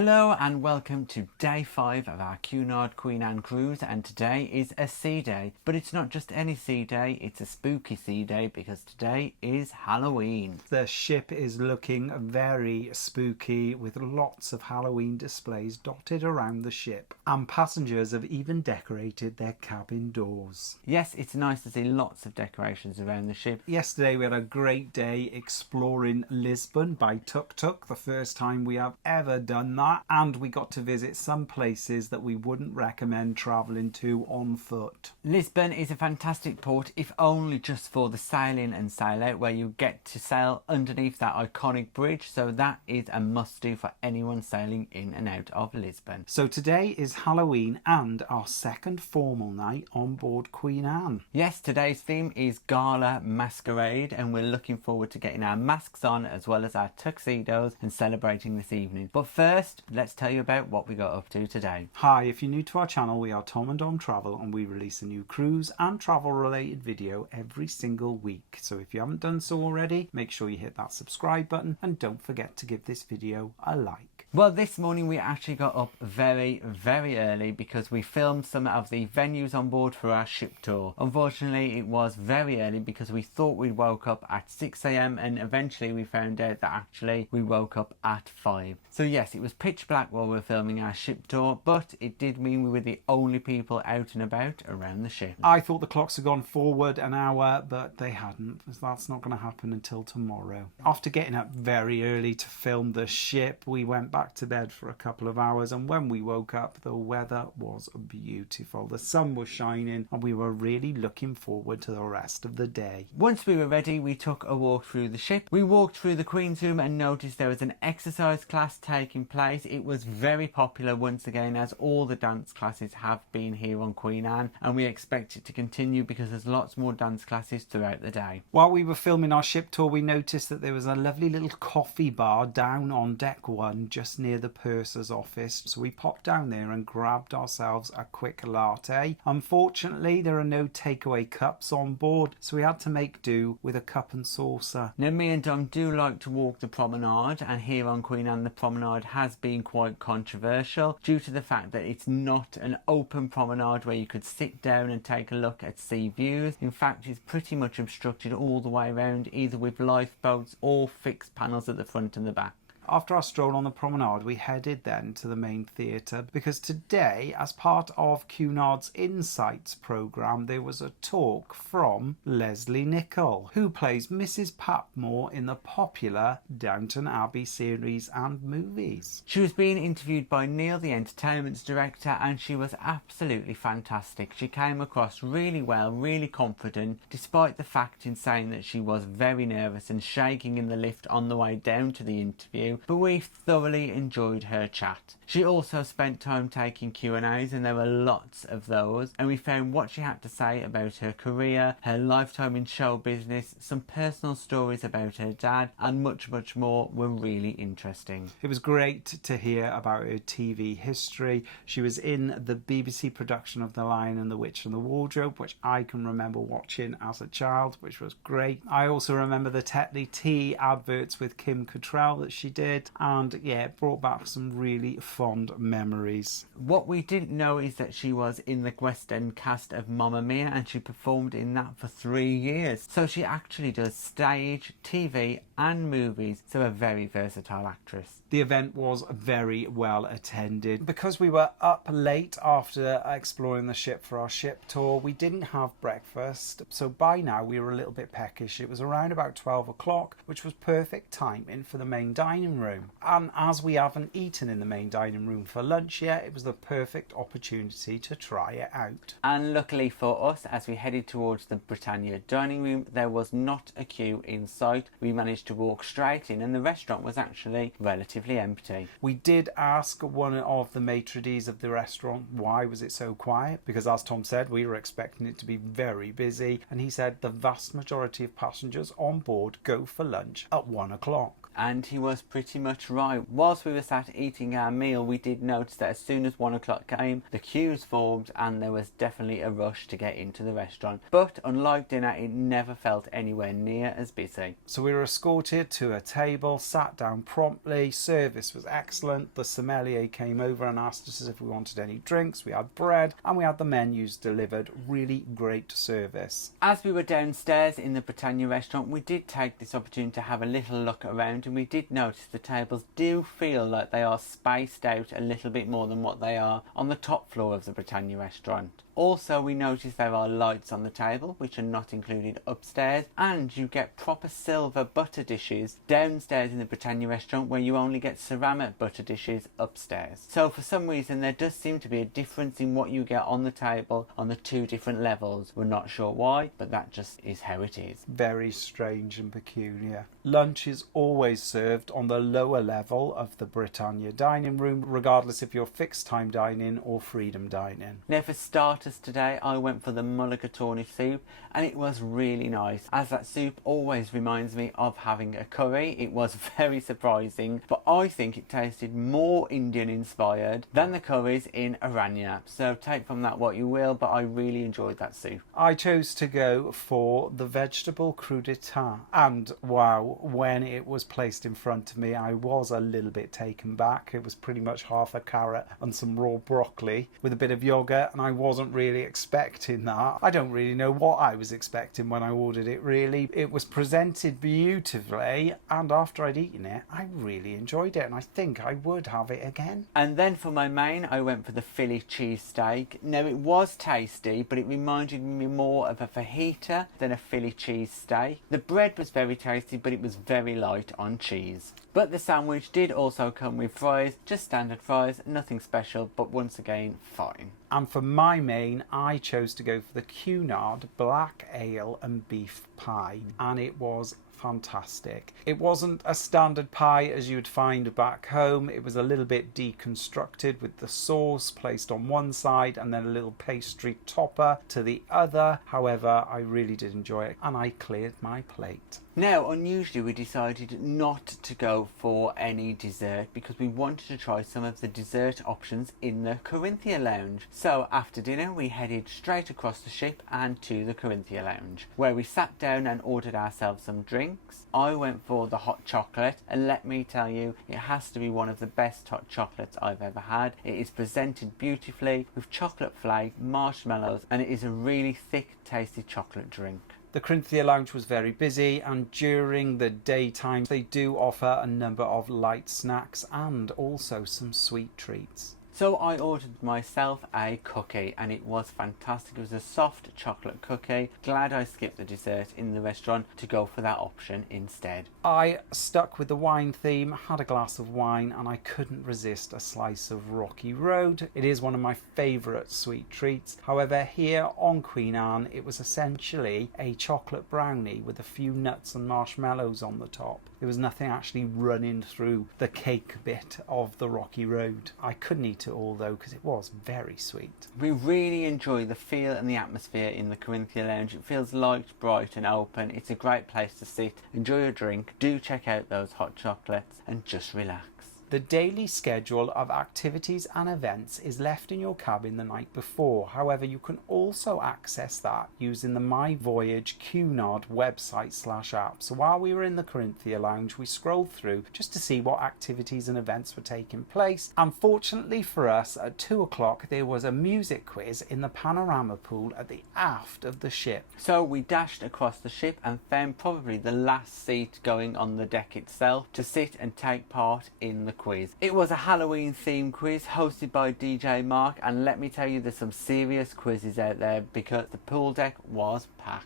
Hello and welcome to day 5 of our Cunard Queen Anne cruise, and today is a sea day. But it's not just any sea day, it's a spooky sea day because today is Halloween. The ship is looking very spooky with lots of Halloween displays dotted around the ship, and passengers have even decorated their cabin doors. Yes, it's nice to see lots of decorations around the ship. Yesterday we had a great day exploring Lisbon by tuk-tuk, the first time we have ever done that, and we got to visit some places that we wouldn't recommend travelling to on foot. Lisbon is a fantastic port, if only just for the sailing and sail out, where you get to sail underneath that iconic bridge, so that is a must do for anyone sailing in and out of Lisbon. So today is Halloween and our second formal night on board Queen Anne. Yes, today's theme is Gala Masquerade, and we're looking forward to getting our masks on as well as our tuxedos and celebrating this evening. But first, let's tell you about what we got up to today. Hi, if you're new to our channel, we are Tom and Dom Travel, and we release a new cruise and travel related video every single week. So if you haven't done so already, make sure you hit that subscribe button and don't forget to give this video a like. Well, this morning we actually got up very early because we filmed some of the venues on board for our ship tour. Unfortunately, it was very early because we thought we'd woke up at 6 AM and eventually we found out that actually we woke up at 5. So yes, it was pitch black while we were filming our ship tour, but it did mean we were the only people out and about around the ship. I thought the clocks had gone forward an hour, but they hadn't. That's not going to happen until tomorrow. After getting up very early to film the ship, we went back to bed for a couple of hours, and when we woke up the weather was beautiful. The sun was shining and we were really looking forward to the rest of the day. Once we were ready, we took a walk through the ship. We walked through the Queen's room and noticed there was an exercise class taking place. It was very popular once again, as all the dance classes have been here on Queen Anne, and we expect it to continue because there's lots more dance classes throughout the day. While we were filming our ship tour, we noticed that there was a lovely little coffee bar down on deck 1 just near the purser's office, so we popped down there and grabbed ourselves a quick latte. Unfortunately, there are no takeaway cups on board, so we had to make do with a cup and saucer. Now, me and Dom do like to walk the promenade, and here on Queen Anne the promenade has been quite controversial due to the fact that it's not an open promenade where you could sit down and take a look at sea views. In fact, it's pretty much obstructed all the way around, either with lifeboats or fixed panels at the front and the back. After our stroll on the promenade, we headed then to the main theatre because today, as part of Cunard's Insights programme, there was a talk from Lesley Nicol, who plays Mrs Patmore in the popular Downton Abbey series and movies. She was being interviewed by Neil, the entertainment's director, and she was absolutely fantastic. She came across really well, really confident, despite the fact in saying that she was very nervous and shaking in the lift on the way down to the interview. But we thoroughly enjoyed her chat. She also spent time taking Q&As, and there were lots of those, and we found what she had to say about her career, her lifetime in show business, some personal stories about her dad, and much more were really interesting. It was great to hear about her TV history. She was in the BBC production of The Lion and the Witch and the Wardrobe, which I can remember watching as a child, which was great. I also remember the Tetley Tea adverts with Kim Cattrall that she did, and yeah, it brought back some really fond memories. What we didn't know is that she was in the West End cast of Mamma Mia, and she performed in that for 3 years. So she actually does stage, TV and movies, so a very versatile actress. The event was very well attended. Because we were up late after exploring the ship for our ship tour, we didn't have breakfast, so by now we were a little bit peckish. It was around about 12 o'clock, which was perfect timing for the main dining room. And as we haven't eaten in the main dining room for lunch yet, it was the perfect opportunity to try it out. And luckily for us, as we headed towards the Britannia dining room, there was not a queue in sight. We managed to walk straight in, and the restaurant was actually relatively empty. We did ask one of the maitre d's of the restaurant why was it so quiet, because as Tom said, we were expecting it to be very busy, and he said the vast majority of passengers on board go for lunch at 1 o'clock. And he was pretty pretty much right. Whilst we were sat eating our meal, we did notice that as soon as 1 o'clock came, the queues formed and there was definitely a rush to get into the restaurant. But unlike dinner, it never felt anywhere near as busy. So we were escorted to a table, sat down promptly, service was excellent. The sommelier came over and asked us if we wanted any drinks. We had bread and we had the menus delivered. Really great service. As we were downstairs in the Britannia restaurant, we did take this opportunity to have a little look around, and we did notice the tables do feel like they are spaced out a little bit more than what they are on the top floor of the Britannia restaurant. Also, we noticed there are lights on the table, which are not included upstairs, and you get proper silver butter dishes downstairs in the Britannia restaurant, where you only get ceramic butter dishes upstairs. So for some reason, there does seem to be a difference in what you get on the table on the two different levels. We're not sure why, but that just is how it is. Very strange and peculiar. Lunch is always served on the lower level of the Britannia dining room, regardless if you're fixed time dining or freedom dining. Now for starters today, I went for the mulligatawny soup, and it was really nice, as that soup always reminds me of having a curry. It was very surprising, but I think it tasted more Indian inspired than the curries in Aranya. So take from that what you will, but I really enjoyed that soup. I chose to go for the vegetable crudité, and wow, when it was placed in front of me, I was a little bit taken back. It was pretty much half a carrot and some raw broccoli with a bit of yogurt, and I wasn't really expecting that. I don't really know what I was expecting when I ordered it, really. It was presented beautifully, and after I'd eaten it, I really enjoyed it, and I think I would have it again. And then for my main, I went for the Philly cheesesteak. Now it was tasty, but it reminded me more of a fajita than a Philly cheesesteak. The bread was very tasty, but it was very light on cheese. But the sandwich did also come with fries, just standard fries, nothing special, but once again, fine. And for my main, I chose to go for the Cunard black ale and beef pie, and it was fantastic. It wasn't a standard pie as you would find back home. It was a little bit deconstructed, with the sauce placed on one side and then a little pastry topper to the other. However, I really did enjoy it, and I cleared my plate. Now, unusually, we decided not to go for any dessert because we wanted to try some of the dessert options in the Corinthia lounge. So after dinner, we headed straight across the ship and to the Corinthia lounge, where we sat down and ordered ourselves some drinks. I went for the hot chocolate, and let me tell you, it has to be one of the best hot chocolates I've ever had. It is presented beautifully with chocolate flake, marshmallows, and it is a really thick, tasty chocolate drink. The Carinthia lounge was very busy, and during the daytime they do offer a number of light snacks and also some sweet treats. So I ordered myself a cookie, and it was fantastic. It was a soft chocolate cookie. Glad I skipped the dessert in the restaurant to go for that option instead. I stuck with the wine theme, had a glass of wine, and I couldn't resist a slice of Rocky Road. It is one of my favourite sweet treats. However, here on Queen Anne, it was essentially a chocolate brownie with a few nuts and marshmallows on the top. There was nothing actually running through the cake bit of the Rocky Road. I couldn't eat it all though, because it was very sweet. We really enjoy the feel and the atmosphere in the Corinthia lounge. It feels light, bright and open. It's a great place to sit, enjoy a drink, do check out those hot chocolates and just relax. The daily schedule of activities and events is left in your cabin the night before. However, you can also access that using the My Voyage Cunard website/app. So while we were in the Corinthia lounge, we scrolled through just to see what activities and events were taking place. Unfortunately for us, at 2 o'clock, there was a music quiz in the Panorama Pool at the aft of the ship. So we dashed across the ship and found probably the last seat going on the deck itself to sit and take part in the quiz. It was a Halloween themed quiz hosted by DJ Mark, and let me tell you, there's some serious quizzes out there because the pool deck was packed.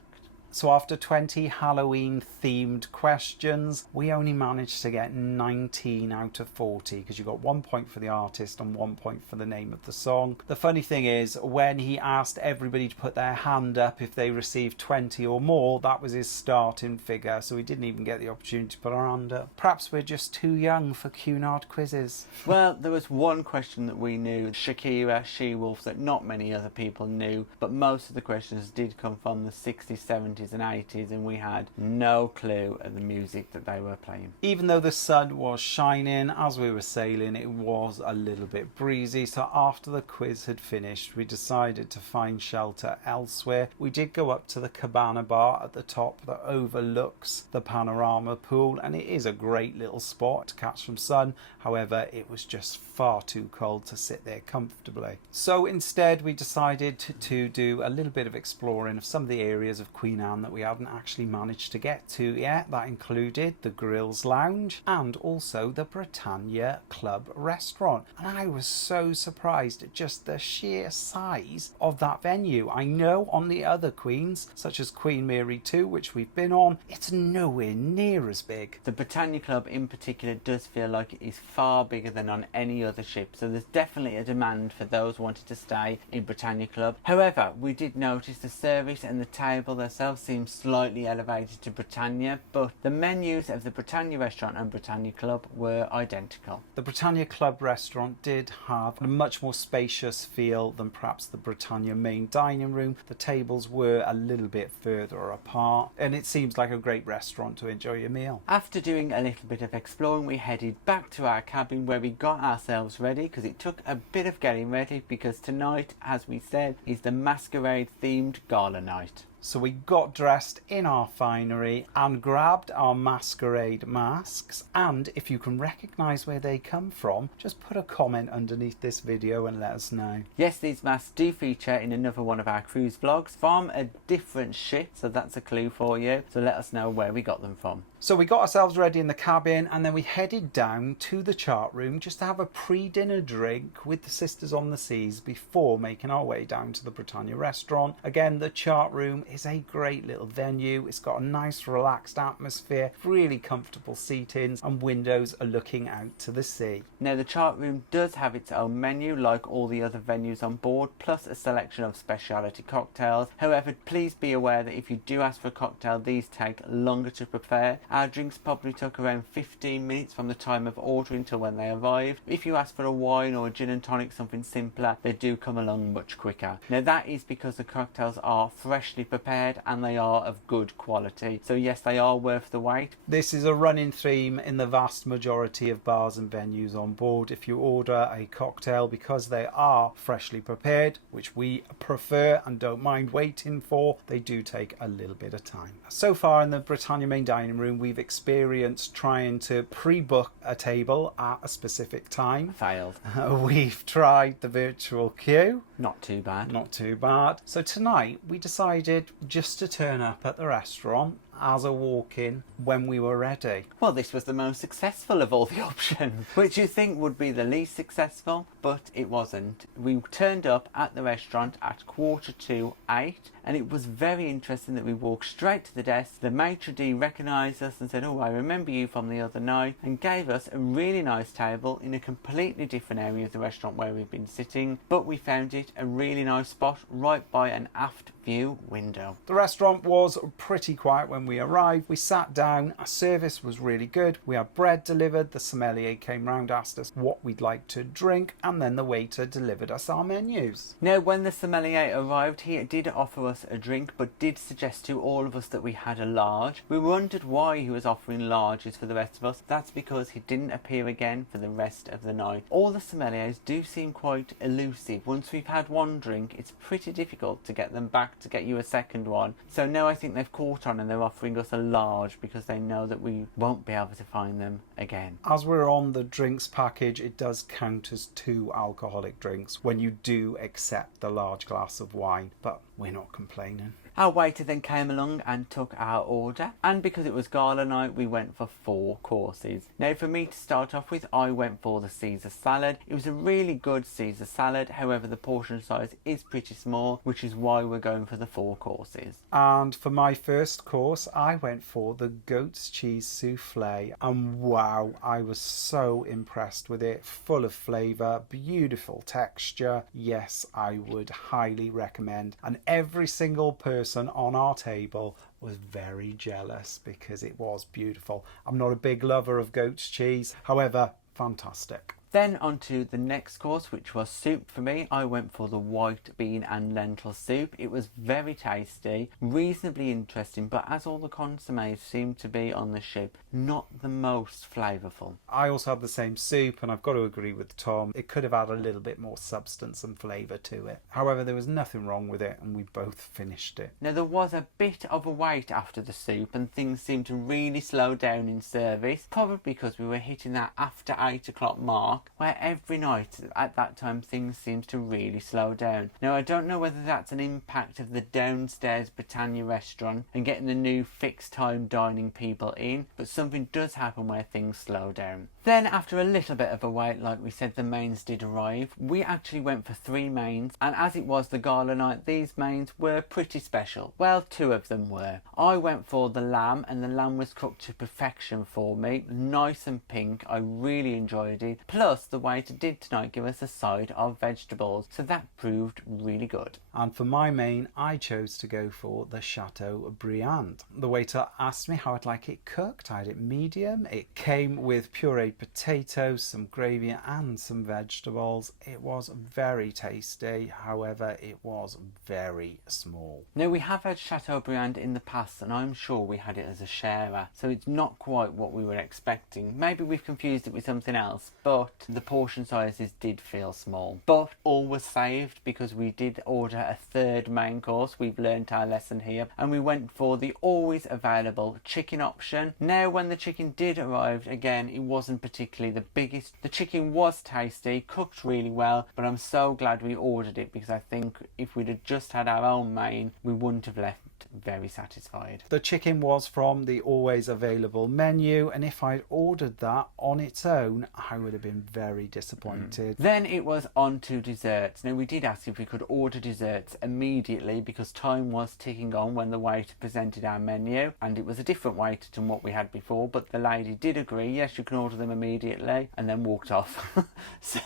So after 20 Halloween themed questions, we only managed to get 19 out of 40 because you got 1 point for the artist and 1 point for the name of the song. The funny thing is, when he asked everybody to put their hand up if they received 20 or more, that was his starting figure, so we didn't even get the opportunity to put our hand up. Perhaps we're just too young for Cunard quizzes. Well, there was one question that we knew, Shakira, She-Wolf, that not many other people knew, but most of the questions did come from the 60s, 70s 70s and 80s, and we had no clue of the music that they were playing. Even though the sun was shining as we were sailing, it was a little bit breezy, so after the quiz had finished we decided to find shelter elsewhere. We did go up to the cabana bar at the top that overlooks the Panorama Pool, and it is a great little spot to catch some sun. However, it was just far too cold to sit there comfortably. So instead we decided to do a little bit of exploring of some of the areas of Queen Anne that we hadn't actually managed to get to yet. That included the Grills Lounge and also the Britannia Club restaurant. And I was so surprised at just the sheer size of that venue. I know on the other Queens, such as Queen Mary 2, which we've been on, it's nowhere near as big. The Britannia Club in particular does feel like it is far bigger than on any other ship, so there's definitely a demand for those wanting to stay in Britannia Club. However, we did notice the service and the table themselves seem slightly elevated to Britannia, but the menus of the Britannia restaurant and Britannia Club were identical. The Britannia Club restaurant did have a much more spacious feel than perhaps the Britannia main dining room. The tables were a little bit further apart, and it seems like a great restaurant to enjoy your meal. After doing a little bit of exploring, we headed back to our cabin where we got ourselves ready, because it took a bit of getting ready, because tonight, as we said, is the Masquerade themed gala night. So we got dressed in our finery and grabbed our masquerade masks, and if you can recognise where they come from, just put a comment underneath this video and let us know. Yes, these masks do feature in another one of our cruise vlogs from a different ship, so that's a clue for you, so let us know where we got them from. So we got ourselves ready in the cabin, and then we headed down to the chart room just to have a pre-dinner drink with the Sisters on the Seas before making our way down to the Britannia restaurant. Again, the chart room is a great little venue. It's got a nice relaxed atmosphere, really comfortable seatings, and windows are looking out to the sea. Now the chart room does have its own menu like all the other venues on board, plus a selection of specialty cocktails. However, please be aware that if you do ask for a cocktail, these take longer to prepare. Our drinks probably took around 15 minutes from the time of ordering till when they arrived. If you ask for a wine or a gin and tonic, something simpler, they do come along much quicker. Now that is because the cocktails are freshly prepared and they are of good quality. So yes, they are worth the wait. This is a running theme in the vast majority of bars and venues on board. If you order a cocktail, because they are freshly prepared, which we prefer and don't mind waiting for, they do take a little bit of time. So far in the Britannia main dining room, we've experienced trying to pre-book a table at a specific time. Failed. We've tried the virtual queue. Not too bad. Not too bad. So tonight we decided just to turn up at the restaurant as a walk-in when we were ready. Well, this was the most successful of all the options, which you think would be the least successful, but it wasn't. We turned up at the restaurant at 7:45, and it was very interesting that we walked straight to the desk. The maitre d' recognised us and said, "Oh, I remember you from the other night," and gave us a really nice table in a completely different area of the restaurant where we've been sitting, but we found it a really nice spot right by an aft view window. The restaurant was pretty quiet when we arrived. We sat down, our service was really good. We had bread delivered, the sommelier came round, asked us what we'd like to drink, and then the waiter delivered us our menus. Now, when the sommelier arrived, he did offer us a drink, but did suggest to all of us that we had a large. We wondered why he was offering larges for the rest of us. That's because he didn't appear again for the rest of the night. All the sommeliers do seem quite elusive. Once we've had one drink, it's pretty difficult to get them back to get you a second one. So now I think they've caught on and they're offering us a large because they know that we won't be able to find them again. As we're on the drinks package, it does count as 2 alcoholic drinks when you do accept the large glass of wine, but we're not complaining. Our waiter then came along and took our order, and because it was gala night, we went for 4 courses. Now, for me to start off with, I went for the Caesar salad. It was a really good Caesar salad, however the portion size is pretty small, which is why we're going for the 4 courses. And for my first course, I went for the goat's cheese souffle, and wow, I was so impressed with it. Full of flavour, beautiful texture. Yes, I would highly recommend, and every single person on our table was very jealous because it was beautiful. I'm not a big lover of goat's cheese, however, fantastic. Then on to the next course, which was soup for me. I went for the white bean and lentil soup. It was very tasty, reasonably interesting, but as all the consommes seemed to be on the ship, not the most flavourful. I also had the same soup, and I've got to agree with Tom. It could have had a little bit more substance and flavour to it. However, there was nothing wrong with it, and we both finished it. Now, there was a bit of a wait after the soup, and things seemed to really slow down in service, probably because we were hitting that after 8 o'clock mark, where every night at that time things seemed to really slow down. Now, I don't know whether that's an impact of the downstairs Britannia restaurant and getting the new fixed time dining people in, but something does happen where things slow down. Then, after a little bit of a wait, like we said, the mains did arrive. We actually went for 3 mains, and as it was the gala night, these mains were pretty special. Well, 2 of them were. I went for the lamb, and the lamb was cooked to perfection for me. Nice and pink. I really enjoyed it. Plus, the waiter did tonight give us a side of vegetables, so that proved really good. And for my main, I chose to go for the Chateaubriand. The waiter asked me how I'd like it cooked. I had it medium. It came with pureed potatoes, some gravy and some vegetables. It was very tasty, however it was very small. Now, we have had Chateaubriand in the past, and I'm sure we had it as a sharer, so it's not quite what we were expecting. Maybe we've confused it with something else, but the portion sizes did feel small. But all was saved because we did order a 3rd main course. We've learnt our lesson here, and we went for the always available chicken option. Now, when the chicken did arrive, again, it wasn't particularly the biggest. The chicken was tasty, cooked really well, but I'm so glad we ordered it, because I think if we'd have just had our own main, we wouldn't have left very satisfied. The chicken was from the always available menu, and if I'd ordered that on its own, I would have been very disappointed. Then it was on to desserts. Now, we did ask if we could order desserts immediately because time was ticking on when the waiter presented our menu, and it was a different waiter than what we had before, but the lady did agree, yes, you can order them immediately, and then walked off. So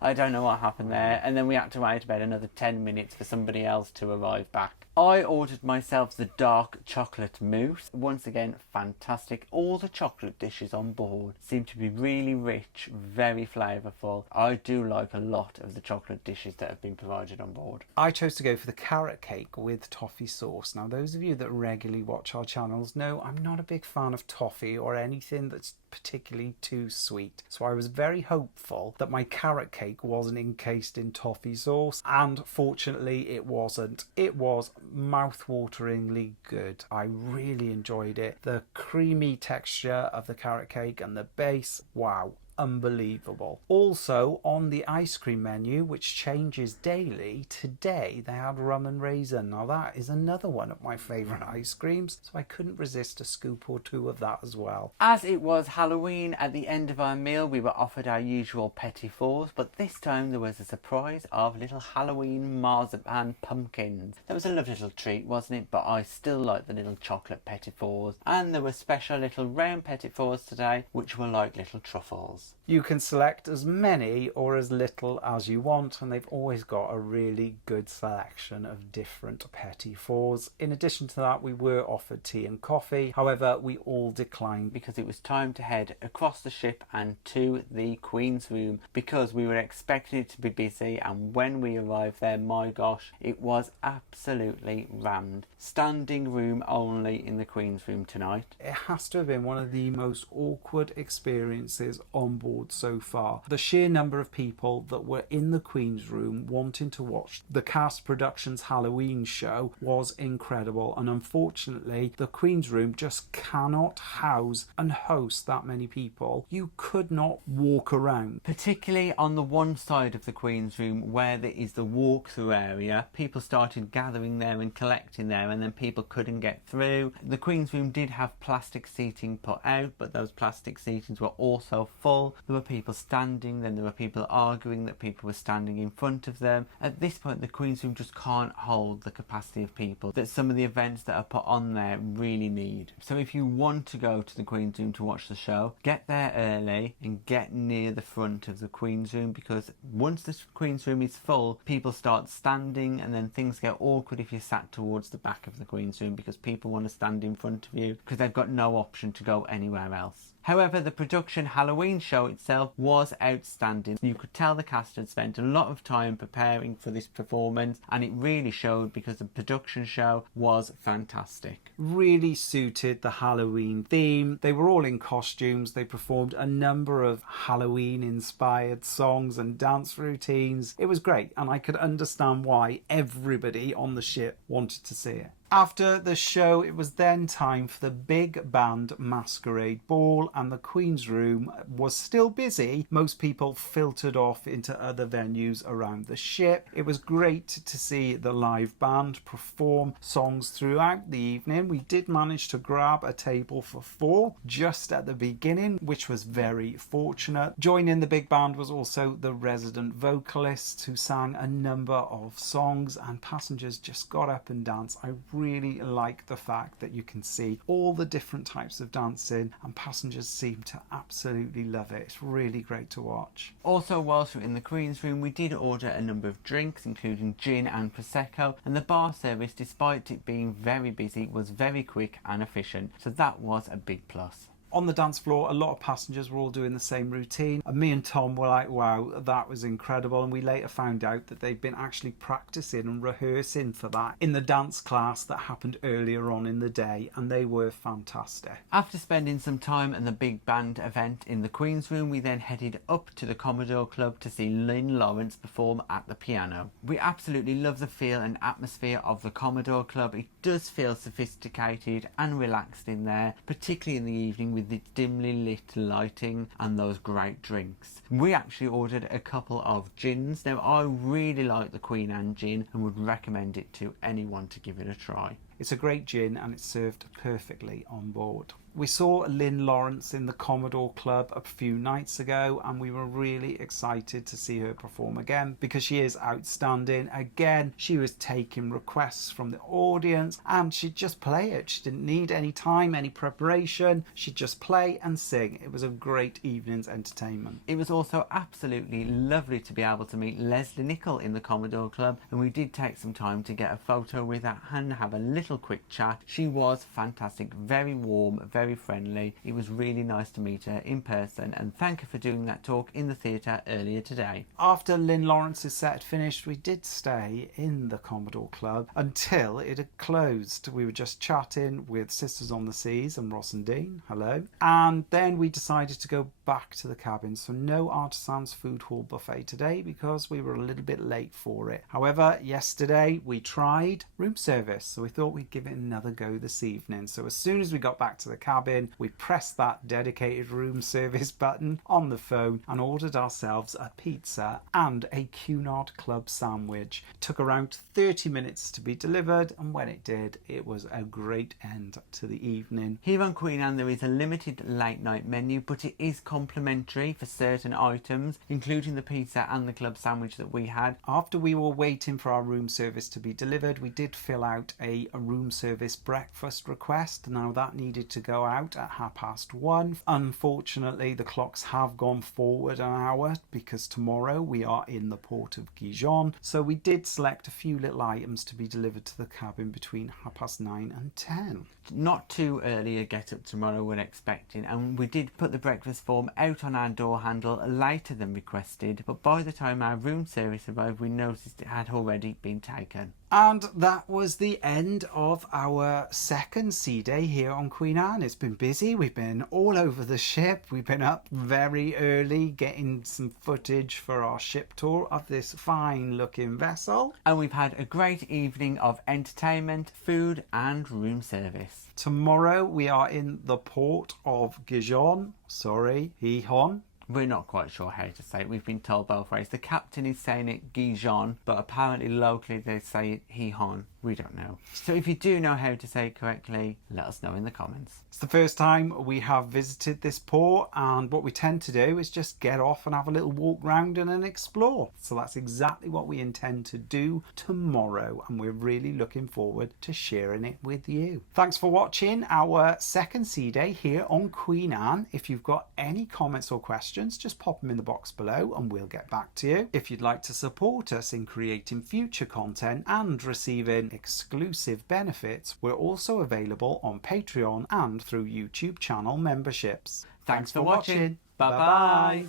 I don't know what happened there, and then we had to wait about another 10 minutes for somebody else to arrive back. I ordered myself the dark chocolate mousse. Once again, fantastic. All the chocolate dishes on board seem to be really rich, very flavourful. I do like a lot of the chocolate dishes that have been provided on board. I chose to go for the carrot cake with toffee sauce. Now, those of you that regularly watch our channels know I'm not a big fan of toffee or anything that's particularly too sweet. So I was very hopeful that my carrot cake wasn't encased in toffee sauce, and fortunately it wasn't. It was mouth-wateringly good. I really enjoyed it. The creamy texture of the carrot cake and the base, wow, unbelievable. Also, on the ice cream menu, which changes daily, today they had rum and raisin. Now, that is another one of my favourite ice creams, so I couldn't resist a scoop or 2 of that as well. As it was Halloween, at the end of our meal we were offered our usual petit fours, but this time there was a surprise of little Halloween marzipan pumpkins. That was a lovely little treat, wasn't it? But I still like the little chocolate petit fours, and there were special little round petit fours today which were like little truffles. You can select as many or as little as you want, and they've always got a really good selection of different petit fours. In addition to that, we were offered tea and coffee. However, we all declined because it was time to head across the ship and to the Queen's room, because we were expecting it to be busy, and when we arrived there, my gosh, it was absolutely rammed. Standing room only in the Queen's room tonight. It has to have been one of the most awkward experiences on board so far. The sheer number of people that were in the Queen's room wanting to watch the Cast Productions Halloween show was incredible, and unfortunately the Queen's room just cannot house and host that many people. You could not walk around. Particularly on the one side of the Queen's room where there is the walk-through area, people started gathering there and collecting there, and then people couldn't get through. The Queen's room did have plastic seating put out, but those plastic seatings were also full. There were people standing, then there were people arguing that people were standing in front of them. At this point, the Queen's room just can't hold the capacity of people that some of the events that are put on there really need. So if you want to go to the Queen's room to watch the show, get there early and get near the front of the Queen's room, because once the Queen's room is full, people start standing, and then things get awkward if you're sat towards the back of the Queen's room, because people want to stand in front of you because they've got no option to go anywhere else. However, the production Halloween show itself was outstanding. You could tell the cast had spent a lot of time preparing for this performance, and it really showed because the production show was fantastic. Really suited the Halloween theme. They were all in costumes. They performed a number of Halloween inspired songs and dance routines. It was great, and I could understand why everybody on the ship wanted to see it. After the show, it was then time for the big band Masquerade ball, and the Queen's Room was still busy. Most people filtered off into other venues around the ship. It was great to see the live band perform songs throughout the evening. We did manage to grab a table for 4 just at the beginning, which was very fortunate. Joining the big band was also the resident vocalists, who sang a number of songs, and passengers just got up and danced. I really like the fact that you can see all the different types of dancing, and passengers seem to absolutely love it. It's really great to watch. Also, whilst we were in the Queen's Room, we did order a number of drinks, including gin and prosecco, and the bar service, despite it being very busy, was very quick and efficient, so that was a big plus. On the dance floor, a lot of passengers were all doing the same routine, and me and Tom were like, wow, that was incredible. And we later found out that they'd been actually practicing and rehearsing for that in the dance class that happened earlier on in the day, and they were fantastic. After spending some time at the big band event in the Queen's Room, we then headed up to the Commodore Club to see Lynn Lawrence perform at the piano. We absolutely love the feel and atmosphere of the Commodore Club. It does feel sophisticated and relaxed in there, particularly in the evening with the dimly lit lighting and those great drinks. We actually ordered a couple of gins. Now, I really like the Queen Anne gin and would recommend it to anyone to give it a try. It's a great gin, and it's served perfectly on board. We saw Lynn Lawrence in the Commodore Club a few nights ago, and we were really excited to see her perform again because she is outstanding. Again, she was taking requests from the audience, and she'd just play it. She didn't need any time, any preparation. She'd just play and sing. It was a great evening's entertainment. It was also absolutely lovely to be able to meet Lesley Nicol in the Commodore Club, and we did take some time to get a photo with her and have a little quick chat. She was fantastic, very warm, very friendly. It was really nice to meet her in person, and thank her for doing that talk in the theatre earlier today. After Lynn Lawrence's set had finished, we did stay in the Commodore Club until it had closed. We were just chatting with Sisters on the Seas and Ross and Dean, hello, and then we decided to go back to the cabin. So no Artisans Food Hall buffet today because we were a little bit late for it. However, yesterday we tried room service, so we thought we'd give it another go this evening. So as soon as we got back to the cabin, we pressed that dedicated room service button on the phone and ordered ourselves a pizza and a Cunard Club sandwich. It took around 30 minutes to be delivered, and when it did, it was a great end to the evening. Here on Queen Anne there is a limited late night menu, but it is complimentary for certain items, including the pizza and the club sandwich that we had. After we were waiting for our room service to be delivered, we did fill out a room service breakfast request. Now that needed to go out at 1:30. Unfortunately, the clocks have gone forward an hour because tomorrow we are in the port of Gijon. So we did select a few little items to be delivered to the cabin between 9:30 and 10. Not too early a get up tomorrow we're expecting, and we did put the breakfast form out on our door handle later than requested, but by the time our room service arrived we noticed it had already been taken. And that was the end of our second sea day here on Queen Anne. It's been busy. We've been all over the ship. We've been up very early getting some footage for our ship tour of this fine looking vessel. And we've had a great evening of entertainment, food and room service. Tomorrow we are in the port of Gijon. Gijón. We're not quite sure how to say it. We've been told both ways. The captain is saying it Gijon, but apparently locally they say it Gijón. We don't know. So if you do know how to say it correctly, let us know in the comments. It's the first time we have visited this port, and what we tend to do is just get off and have a little walk round and explore. So that's exactly what we intend to do tomorrow, and we're really looking forward to sharing it with you. Thanks for watching our second sea day here on Queen Anne. If you've got any comments or questions, just pop them in the box below and we'll get back to you. If you'd like to support us in creating future content and receiving exclusive benefits, we're also available on Patreon and through YouTube channel memberships. Thanks for watching. Bye-bye.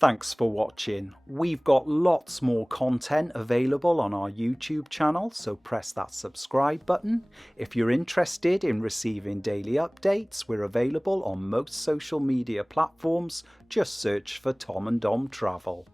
Thanks for watching. We've got lots more content available on our YouTube channel, so press that subscribe button. If you're interested in receiving daily updates, we're available on most social media platforms. Just search for Tom and Dom Travel.